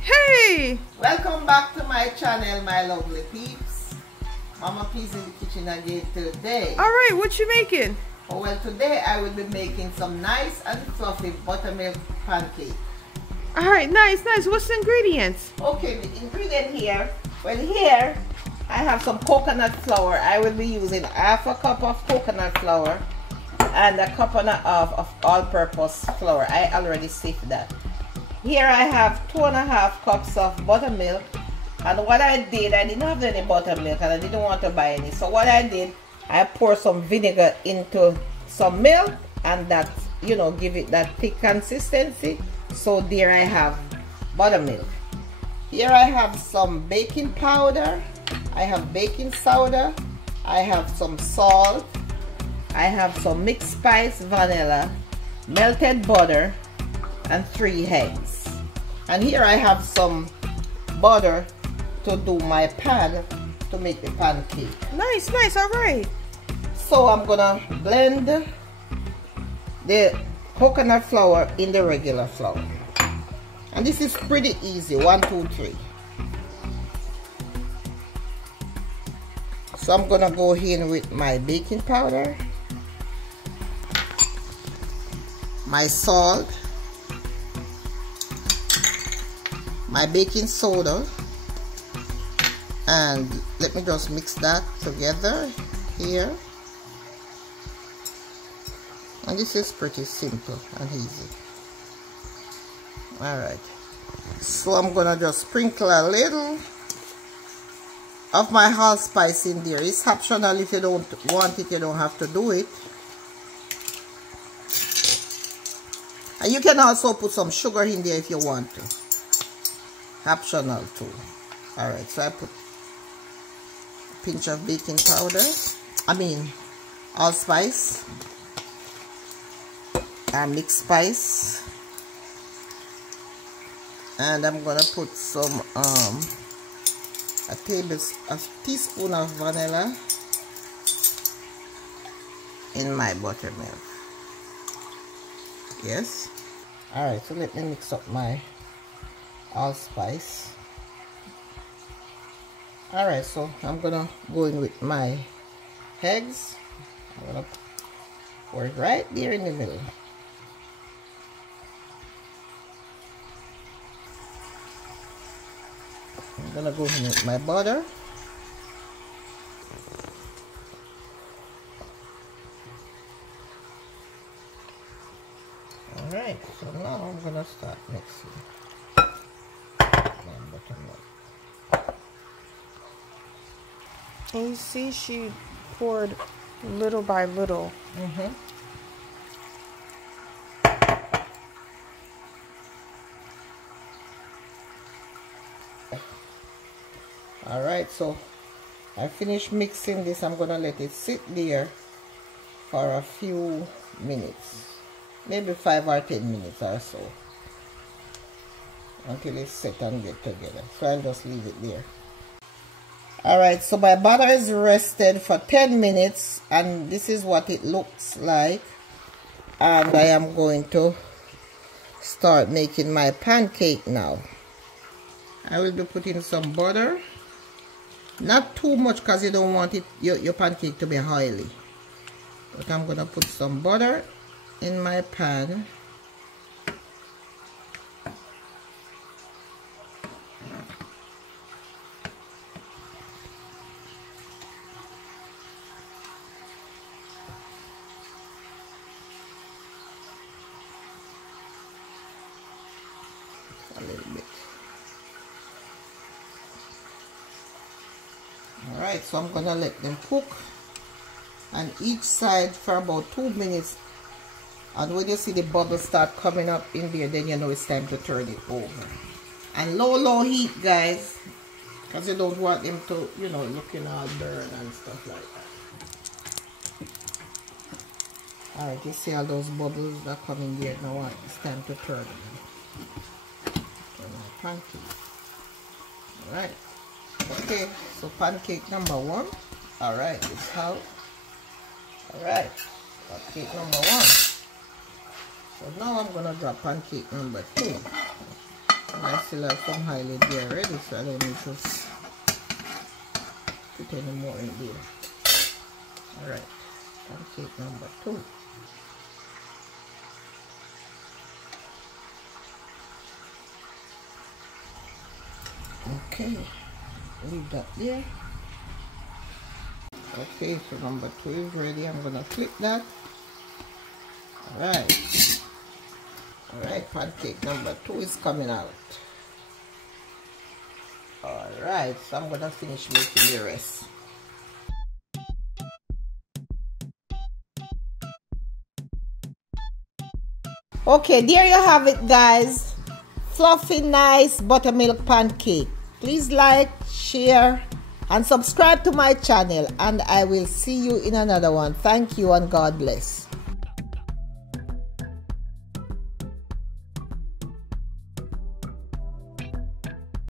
Hey! Welcome back to my channel, my lovely peeps. Mama P's in the kitchen again today. Alright, what you making? Oh, well, today I will be making some nice and fluffy buttermilk pancake. Alright, nice. What's the ingredients? Okay, the ingredient here. Well, here I have some coconut flour. I will be using half a cup of coconut flour and a cup and a half of all-purpose flour. I already sifted that. Here I have 2.5 cups of buttermilk, and what I did, I didn't have any buttermilk and I didn't want to buy any, so what I did, I poured some vinegar into some milk, and that, you know, give it that thick consistency. So there I have buttermilk. Here I have some baking powder, I have baking soda, I have some salt, I have some mixed spice vanilla, melted butter, and 3 eggs. And here I have some butter to do my pan to make the pancake. Nice, alright. So I'm gonna blend the coconut flour in the regular flour. And this is pretty easy, 1, 2, 3. So I'm gonna go in with my baking powder, my salt, my baking soda, and let me just mix that together here. And this is pretty simple and easy. Alright, so I'm gonna just sprinkle a little of my allspice in there. It's optional. If you don't want it, you don't have to do it. And you can also put some sugar in there if you want to. Optional too. Alright, so I put a pinch of baking powder, allspice, and mixed spice, and I'm gonna put some a teaspoon of vanilla in my buttermilk. Yes. Alright, so let me mix up my allspice. Alright, so I'm gonna go in with my eggs. I'm gonna pour it right there in the middle. I'm gonna go in with my butter. Alright, so now I'm gonna start mixing my buttermilk. And you see she poured little by little. Alright, so I finished mixing this. I'm gonna let it sit there for a few minutes, maybe 5 or 10 minutes or so, until it's set and get together. So I'll just leave it there. Alright, so my butter is rested for 10 minutes and this is what it looks like. And I am going to start making my pancake now. I will be putting some butter. Not too much because you don't want it your pancake to be oily. But I'm going to put some butter in my pan. A little bit. Alright, so I'm gonna let them cook on each side for about 2 minutes, and when you see the bubbles start coming up in there, then you know it's time to turn it over. And low heat, guys, because you don't want them to, you know, looking all burn and stuff like that. Alright, you see all those bubbles that come in there. Now it's time to turn them. Turn my pancake. Alright. Okay, so pancake number 1. Alright, it's out. Alright, pancake number 1. So now I'm gonna drop pancake number 2. I still have some highlight there already, so I don't need to put any more in there. Alright, pancake number 2. Okay, leave that there. Okay, so number 2 is ready. I'm gonna flip that. Alright. Alright, pancake number 2 is coming out. Alright, so I'm gonna finish making the rest. Okay, there you have it, guys. Fluffy, nice buttermilk pancake. Please like, share, and subscribe to my channel, and I will see you in another one. Thank you and God bless.